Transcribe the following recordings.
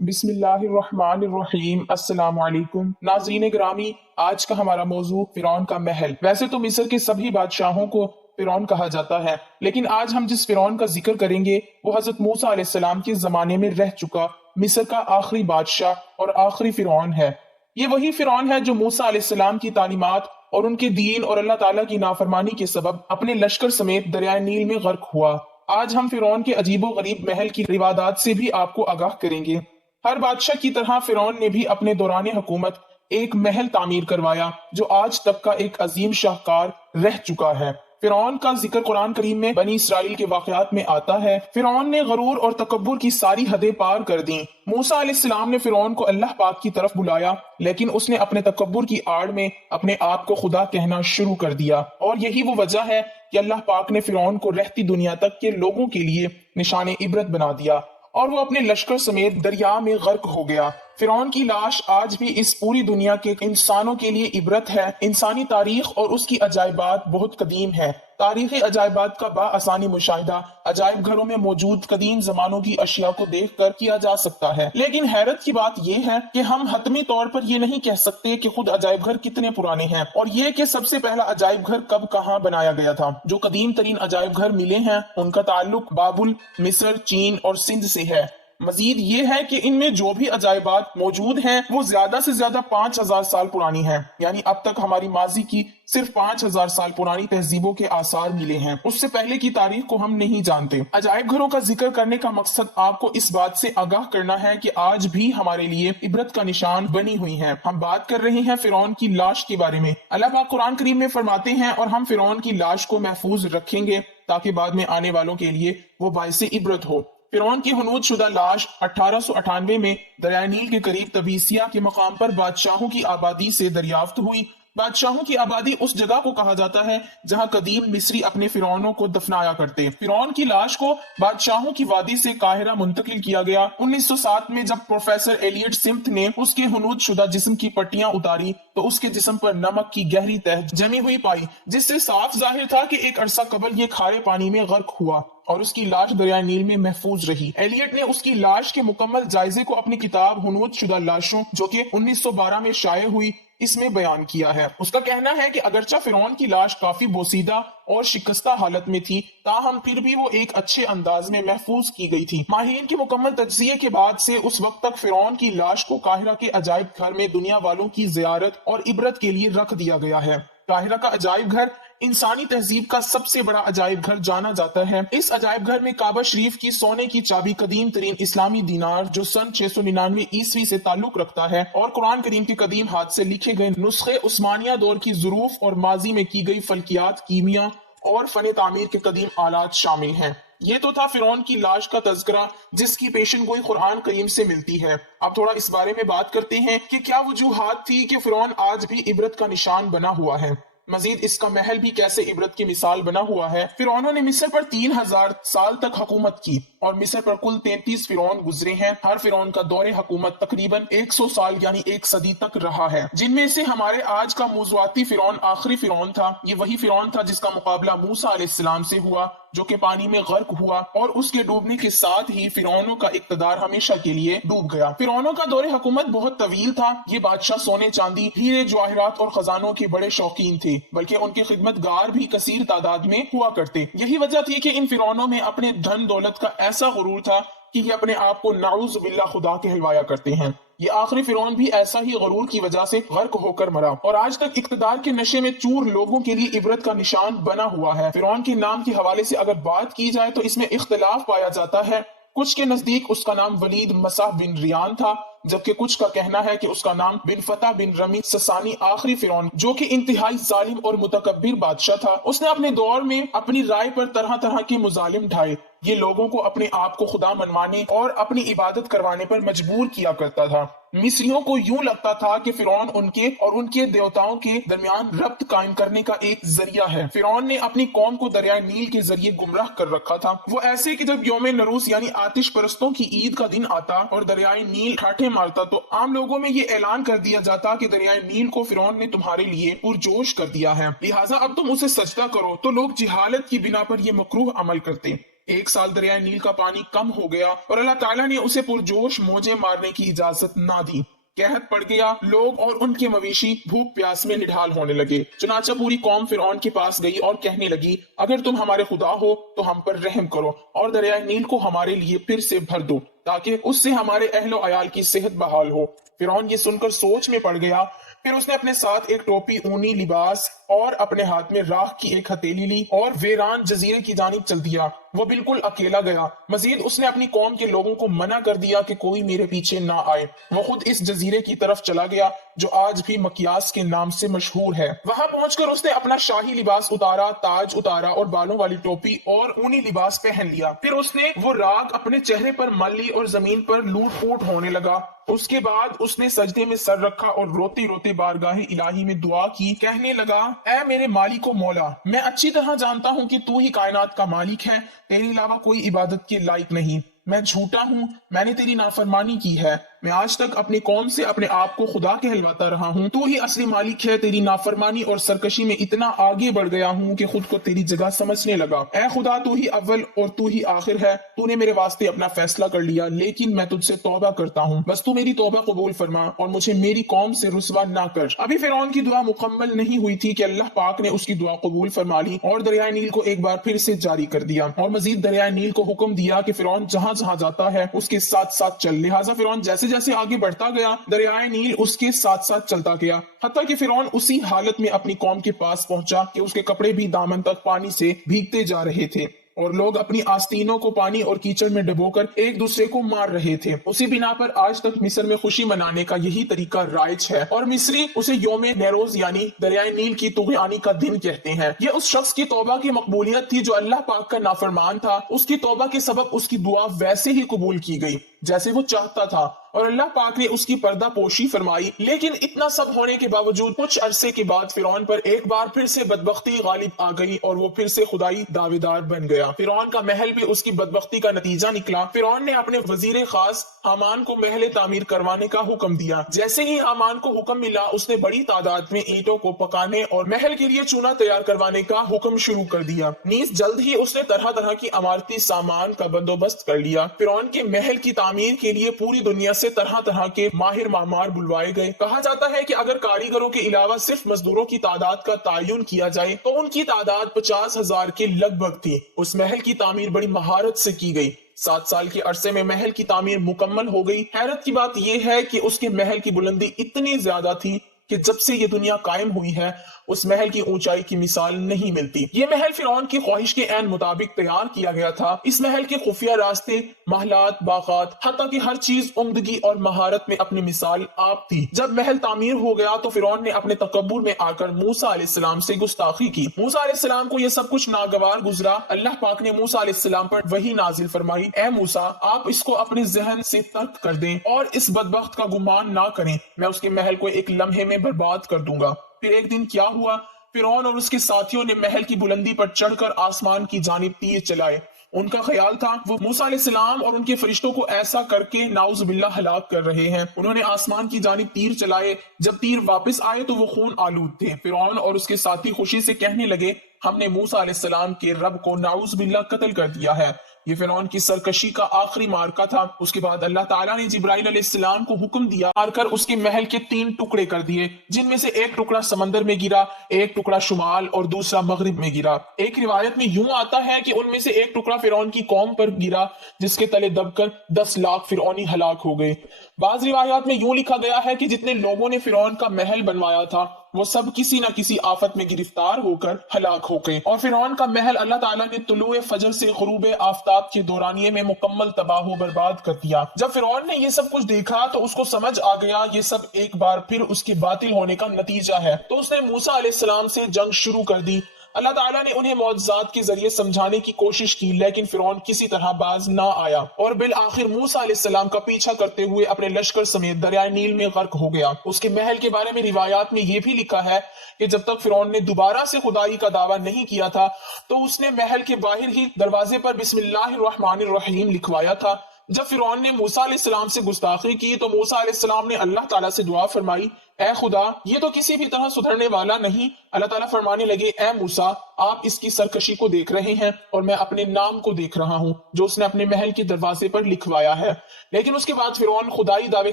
بسم اللہ الرحمن الرحیم۔ السلام علیکم ناظرین گرامی، آج کا ہمارا موضوع فرعون کا محل۔ ویسے تو مصر کے سبھی بادشاہوں کو فرعون کہا جاتا ہے، لیکن آج ہم جس فرعون کا ذکر کریں گے وہ حضرت موسیٰ علیہ السلام کے زمانے میں رہ چکا مصر کا آخری بادشاہ اور آخری فرعون ہے۔ یہ وہی فرعون ہے جو موسیٰ علیہ السلام کی تعلیمات اور ان کے دین اور اللہ تعالیٰ کی نافرمانی کے سبب اپنے لشکر سمیت دریائے نیل میں غرق ہوا۔ آج ہم فرعون کے عجیب و غریب محل کی روایات سے بھی آپ کو آگاہ کریں گے۔ ہر بادشاہ کی طرح فرعون نے بھی اپنے دوران حکومت ایک محل تعمیر کروایا جو آج تک کا ایک عظیم شاہکار رہ چکا ہے۔ فرعون کا ذکر قرآن کریم میں بنی اسرائیل کے واقعات میں آتا ہے۔ فرعون نے غرور اور تکبر کی ساری حدیں پار کر دیں۔ موسیٰ علیہ السلام نے فرعون کو اللہ پاک کی طرف بلایا، لیکن اس نے اپنے تکبر کی آڑ میں اپنے آپ کو خدا کہنا شروع کر دیا، اور یہی وہ وجہ ہے کہ اللہ پاک نے فرعون کو رہتی دنیا تک کے لوگوں کے لیے نشان عبرت بنا دیا اور وہ اپنے لشکر سمیت دریا میں غرق ہو گیا۔ فرعون کی لاش آج بھی اس پوری دنیا کے انسانوں کے لیے عبرت ہے۔ انسانی تاریخ اور اس کی عجائبات بہت قدیم ہے۔ تاریخی عجائبات کا بآسانی مشاہدہ عجائب گھروں میں موجود قدیم زمانوں کی اشیاء کو دیکھ کر کیا جا سکتا ہے، لیکن حیرت کی بات یہ ہے کہ ہم حتمی طور پر یہ نہیں کہہ سکتے کہ خود عجائب گھر کتنے پرانے ہیں، اور یہ کہ سب سے پہلا عجائب گھر کب کہاں بنایا گیا تھا۔ جو قدیم ترین عجائب گھر ملے ہیں ان کا تعلق بابل، مصر، چین اور سندھ سے ہے۔ مزید یہ ہے کہ ان میں جو بھی عجائبات موجود ہیں وہ زیادہ سے زیادہ 5000 سال پرانی ہیں، یعنی اب تک ہماری ماضی کی صرف 5000 سال پرانی تہذیبوں کے آثار ملے ہیں۔ اس سے پہلے کی تاریخ کو ہم نہیں جانتے۔ عجائب گھروں کا ذکر کرنے کا مقصد آپ کو اس بات سے آگاہ کرنا ہے کہ آج بھی ہمارے لیے عبرت کا نشان بنی ہوئی ہیں۔ ہم بات کر رہے ہیں فرعون کی لاش کے بارے میں۔ اللہ پاک قرآن کریم میں فرماتے ہیں، اور ہم فرعون کی لاش کو محفوظ رکھیں گے تاکہ بعد میں آنے والوں کے لیے وہ باعث عبرت ہو۔ فرعون کی حنوط شدہ لاش 1898 میں دریائے نیل کے قریب تبیسیہ کے مقام پر بادشاہوں کی آبادی سے دریافت ہوئی۔ بادشاہوں کی آبادی اس جگہ کو کہا جاتا ہے جہاں قدیم مصری اپنے فرعونوں کو دفنایا کرتے۔ فرعون کی لاش کو بادشاہوں کی وادی سے قاہرہ منتقل کیا گیا۔ 1907 میں جب پروفیسر ایلیٹ سمتھ نے اس کے حنوط شدہ جسم کی پٹیاں اتاری تو اس کے جسم پر نمک کی گہری تہ جمی ہوئی پائی، جس سے صاف ظاہر تھا کہ ایک عرصہ قبل یہ کھارے پانی میں غرق ہوا اور اس کی لاش دریائے نیل میں محفوظ رہی۔ ایلیٹ نے اس کی لاش کے مکمل جائزے کو اپنی کتاب حنوط شدہ لاشوں، جو کہ 1912 میں شائع ہوئی، اس میں بیان کیا ہے۔ اس کا کہنا ہے کہ اگرچہ فرعون کی لاش کافی بوسیدہ اور شکستہ حالت میں تھی، تاہم پھر بھی وہ ایک اچھے انداز میں محفوظ کی گئی تھی۔ ماہرین کے مکمل تجزیے کے بعد سے اس وقت تک فرعون کی لاش کو قاہرہ کے عجائب گھر میں دنیا والوں کی زیارت اور عبرت کے لیے رکھ دیا گیا ہے۔ قاہرہ کا عجائب گھر انسانی تہذیب کا سب سے بڑا عجائب گھر جانا جاتا ہے۔ اس عجائب گھر میں کعبہ شریف کی سونے کی چابی، قدیم ترین اسلامی دینار جو سن 699 عیسوی سے تعلق رکھتا ہے، اور قرآن کریم کے قدیم ہاتھ سے لکھے گئے نسخے، عثمانیہ دور کی ظروف اور ماضی میں کی گئی فلکیات، کیمیا اور فن تعمیر کے قدیم آلات شامل ہیں۔ یہ تو تھا فرعون کی لاش کا تذکرہ جس کی پیشن گوئی قرآن کریم سے ملتی ہے۔ اب تھوڑا اس بارے میں بات کرتے ہیں کہ کیا وجوہات تھی کہ فرعون آج بھی عبرت کا نشان بنا ہوا ہے۔ مزید اس کا محل بھی کیسے عبرت کی مثال بنا ہوا ہے۔ فرعونوں نے مصر پر 3000 سال تک حکومت کی، اور مصر پر کل 33 فرعون گزرے ہیں۔ ہر فرعون کا دور حکومت تقریباً 100 سال یعنی ایک صدی تک رہا ہے، جن میں سے ہمارے آج کا موضوعاتی فرعون آخری فرعون تھا۔ یہ وہی فرعون تھا جس کا مقابلہ موسیٰ علیہ السلام سے ہوا، جو کہ پانی میں غرق ہوا، اور اس کے ڈوبنے کے ساتھ ہی فرعونوں کا اقتدار ہمیشہ کے لیے ڈوب گیا۔ فرعونوں کا دور حکومت بہت طویل تھا۔ یہ بادشاہ سونے، چاندی، ہیرے جواہرات اور خزانوں کے بڑے شوقین تھے، بلکہ ان کے خدمت گار بھی کثیر تعداد میں ہوا کرتے۔ یہی وجہ تھی کہ ان فرعونوں میں اپنے دھن دولت کا ایسا غرور تھا کہ یہ اپنے آپ کو نعوذ باللہ خدا کہلوایا کرتے ہیں۔ یہ آخری فرعون بھی ایسا ہی غرور کی وجہ سے غرق ہو کر مرا، اور آج تک اقتدار کے نشے میں چور لوگوں کے لیے عبرت کا نشان بنا ہوا ہے۔ فرعون کے نام کے حوالے سے اگر بات کی جائے تو اس میں اختلاف پایا جاتا ہے۔ کچھ کے نزدیک اس کا نام ولید مسح بن ریان تھا، جبکہ کچھ کا کہنا ہے کہ اس کا نام بن فتح بن رمی سسانی آخری فرعون، جو کہ انتہائی ظالم اور متکبر بادشاہ تھا۔ اس نے اپنے دور میں اپنی رائے پر طرح طرح کے مظالم ڈھائے۔ یہ لوگوں کو اپنے آپ کو خدا منوانے اور اپنی عبادت کروانے پر مجبور کیا کرتا تھا۔ مصریوں کو یوں لگتا تھا کہ فرعون ان کے اور ان کے دیوتاؤں کے درمیان ربط قائم کرنے کا ایک ذریعہ ہے۔ فرعون نے اپنی قوم کو دریائے نیل کے ذریعے گمراہ کر رکھا تھا۔ وہ ایسے کہ جب یوم نروز یعنی آتش پرستوں کی عید کا دن آتا اور دریائے نیل ٹھاٹھے مارتا تو عام لوگوں میں یہ اعلان کر دیا جاتا کہ دریائے نیل کو فرعون نے تمہارے لیے پرجوش کر دیا ہے، لہٰذا اب تم اسے سجدہ کرو، تو لوگ جہالت کی بنا پر یہ مکروہ عمل کرتے۔ ایک سال دریائے نیل کا پانی کم ہو گیا اور اللہ تعالیٰ نے اسے پرجوش موجیں مارنے کی اجازت نہ دی۔ قحط پڑ گیا، لوگ اور ان کے مویشی بھوک پیاس میں نڈھال ہونے لگے۔ چنانچہ پوری قوم فرعون کے پاس گئی اور کہنے لگی، اگر تم ہمارے خدا ہو تو ہم پر رحم کرو اور دریائے نیل کو ہمارے لیے پھر سے بھر دو تاکہ اس سے ہمارے اہل و عیال کی صحت بحال ہو۔ فرعون یہ سن کر سوچ میں پڑ گیا، پھر اس نے اپنے ساتھ ایک ٹوپی، اونی لباس اور اپنے ہاتھ میں راکھ کی ایک ہتھیلی لی اور ویران جزیرے کی جانب چل دیا۔ وہ بالکل اکیلا گیا۔ مزید اس نے اپنی قوم کے لوگوں کو منع کر دیا کہ کوئی میرے پیچھے نہ آئے۔ وہ خود اس جزیرے کی طرف چلا گیا جو آج بھی مکیاس کے نام سے مشہور ہے۔ وہاں پہنچ کر اس نے اپنا شاہی لباس اتارا، تاج اتارا اور بالوں والی ٹوپی اور اونی لباس پہن لیا۔ پھر اس نے وہ راکھ اپنے چہرے پر مل لی اور زمین پر لوٹ پوٹ ہونے لگا۔ اس کے بعد اس نے سجدے میں سر رکھا اور روتے روتے بارگاہ الہی میں دعا کی، کہنے لگا، اے میرے مالک و مولا، میں اچھی طرح جانتا ہوں کہ تو ہی کائنات کا مالک ہے، تیرے علاوہ کوئی عبادت کے لائق نہیں۔ میں جھوٹا ہوں، میں نے تیری نافرمانی کی ہے، میں آج تک اپنی قوم سے اپنے آپ کو خدا کہلواتا رہا ہوں، تو ہی اصلی مالک ہے۔ تیری نافرمانی اور سرکشی میں اتنا آگے بڑھ گیا ہوں کہ خود کو تیری جگہ سمجھنے لگا۔ اے خدا، تو ہی اول اور تو ہی آخر ہے، تو نے میرے واسطے اپنا فیصلہ کر لیا، لیکن میں تجھ سے توبہ کرتا ہوں، بس تو میری توبہ قبول فرما اور مجھے میری قوم سے رسوا نہ کر۔ ابھی فرعون کی دعا مکمل نہیں ہوئی تھی کہ اللہ پاک نے اس کی دعا قبول فرما لی اور دریائے نیل کو ایک بار پھر سے جاری کر دیا، اور مزید دریائے نیل کو حکم دیا کہ فرعون جہاں جہاں جاتا ہے اس کے ساتھ ساتھ چل۔ لہٰذا فرعون جیسے جیسے آگے بڑھتا گیا، دریائے نیل اس کے ساتھ ساتھ چلتا گیا، حتیٰ کہ فرعون اسی حالت میں اپنی قوم کے پاس پہنچا کہ اس کے کپڑے بھی دامن تک پانی سے بھیگتے جا رہے تھے اور لوگ اپنی آستینوں کو پانی اور کیچڑ میں ڈبو کر ایک دوسرے کو مار رہے تھے۔ اسی بنا پر آج تک مصر میں خوشی منانے کا یہی طریقہ رائج ہے، اور مصری اسے یوم نیروز یعنی دریائے نیل کی طغیانی کا دن کہتے ہیں۔ یہ اس شخص کی توبہ کی مقبولیت تھی جو اللہ پاک کا نافرمان تھا۔ اس کی توبہ کے سبب اس کی دعا ویسے ہی قبول کی گئی جیسے وہ چاہتا تھا، اور اللہ پاک نے اس کی پردہ پوشی فرمائی۔ لیکن اتنا سب ہونے کے باوجود کچھ عرصے کے بعد فرعون پر ایک بار پھر سے بدبختی غالب آ گئی اور وہ پھر سے خدائی دعویدار بن گیا۔ فرعون کا محل بھی اس کی بدبختی کا نتیجہ نکلا۔ فرعون نے اپنے وزیر خاص حامان کو محل تعمیر کروانے کا حکم دیا۔ جیسے ہی حامان کو حکم ملا، اس نے بڑی تعداد میں اینٹوں کو پکانے اور محل کے لیے چونا تیار کروانے کا حکم شروع کر دیا۔ نیز جلد ہی اس نے طرح طرح کی عمارتی سامان کا بندوبست کر لیا۔ فرعون کے محل کی تعمیر کے لیے پوری دنیا سے طرح طرح کے ماہر معمار بلوائے گئے۔ کہا جاتا ہے کہ اگر کاریگروں کے علاوہ صرف مزدوروں کی تعداد کا تعین کیا جائے تو ان کی تعداد 50,000 کے لگ بھگ تھی۔ اس محل کی تعمیر بڑی مہارت سے کی گئی۔ 7 سال کے عرصے میں محل کی تعمیر مکمل ہو گئی۔ حیرت کی بات یہ ہے کہ اس کے محل کی بلندی اتنی زیادہ تھی کہ جب سے یہ دنیا قائم ہوئی ہے اس محل کی اونچائی کی مثال نہیں ملتی۔ یہ محل فرعون کی خواہش کے عین مطابق تیار کیا گیا تھا۔ اس محل کے خفیہ راستے، محلات، باغات، حتیٰ کہ ہر چیز عمدگی اور مہارت میں اپنی مثال آپ تھی۔ جب محل تعمیر ہو گیا تو فرعون نے اپنے تکبر میں آ کر موسیٰ علیہ السلام سے گستاخی کی۔ موسیٰ علیہ السلام کو یہ سب کچھ ناگوار گزرا۔ اللہ پاک نے موسیٰ علیہ السلام پر وحی نازل فرمائی، اے موسیٰ، آپ اس کو اپنے ذہن سے ترک کر دیں اور اس بدبخت کا گمان نہ کریں، میں اس کے محل کو ایک لمحے میں برباد کر دوں گا۔ پھر ایک دن کیا ہوا، فرعون اور اس کے ساتھیوں نے محل کی بلندی پر چڑھ کر آسمان کی جانب تیر چلائے۔ ان کا خیال تھا وہ موسیٰ علیہ السلام اور ان کے فرشتوں کو ایسا کر کے نعوذ باللہ ہلاک کر رہے ہیں۔ انہوں نے آسمان کی جانب تیر چلائے، جب تیر واپس آئے تو وہ خون آلود تھے۔ فرعون اور اس کے ساتھی خوشی سے کہنے لگے، ہم نے موسیٰ علیہ السلام کے رب کو نعوذ باللہ قتل کر دیا ہے۔ یہ فرعون کی سرکشی کا آخری مارکہ تھا۔ اس کے بعد اللہ تعالیٰ نے جبرائیل علیہ السلام کو حکم دیا، مار کر اس کے محل کے 3 ٹکڑے کر دیے، جن میں سے ایک ٹکڑا سمندر میں گرا، ایک ٹکڑا شمال اور دوسرا مغرب میں گرا۔ ایک روایت میں یوں آتا ہے کہ ان میں سے ایک ٹکڑا فرعون کی قوم پر گرا، جس کے تلے دب کر 10 لاکھ فرعونی ہلاک ہو گئے۔ بعض روایات میں یوں لکھا گیا ہے کہ جتنے لوگوں نے فرعون کا محل بنوایا تھا وہ سب کسی نہ کسی آفت میں گرفتار ہو کر ہلاک ہو گئے، اور فرعون کا محل اللہ تعالیٰ نے طلوع فجر سے غروب آفتاب کے دورانیے میں مکمل تباہ و برباد کر دیا۔ جب فرعون نے یہ سب کچھ دیکھا تو اس کو سمجھ آ گیا یہ سب ایک بار پھر اس کے باطل ہونے کا نتیجہ ہے، تو اس نے موسیٰ علیہ السلام سے جنگ شروع کر دی۔ اللہ تعالیٰ نے انہیں معجزات کے ذریعے سمجھانے کی کوشش کی، لیکن فرعون کسی طرح باز نہ آیا اور بالآخر موسیٰ علیہ السلام کا پیچھا کرتے ہوئے اپنے لشکر سمیت دریائے نیل میں غرق ہو گیا۔ اس کے محل کے بارے میں روایات میں یہ بھی لکھا ہے کہ جب تک فرعون نے دوبارہ سے خدائی کا دعویٰ نہیں کیا تھا تو اس نے محل کے باہر ہی دروازے پر بسم اللہ الرحمن الرحیم لکھوایا تھا۔ جب فرعون نے موسیٰ علیہ السلام سے گستاخی کی تو موسیٰ علیہ السلام نے اللہ تعالیٰ سے دعا فرمائی، اے خدا یہ تو کسی بھی طرح سدھرنے والا نہیں۔ اللہ تعالیٰ فرمانے لگے اے موسیٰ آپ اس کی سرکشی کو دیکھ رہے ہیں اور میں اپنے نام کو دیکھ رہا ہوں جو اس نے اپنے محل کے دروازے پر لکھوایا ہے۔ لیکن اس کے بعد فرعون خدائی دعوے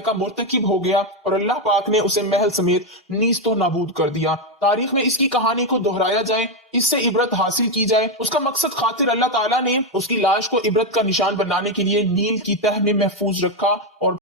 کا مرتکب ہو گیا اور اللہ پاک نے اسے محل سمیت نیست و نابود کر دیا۔ تاریخ میں اس کی کہانی کو دہرایا جائے، اس سے عبرت حاصل کی جائے۔ اس کا مقصد خاطر اللہ تعالیٰ نے اس کی لاش کو عبرت کا نشان بنانے کے لیے نیل کی تہ میں محفوظ رکھا اور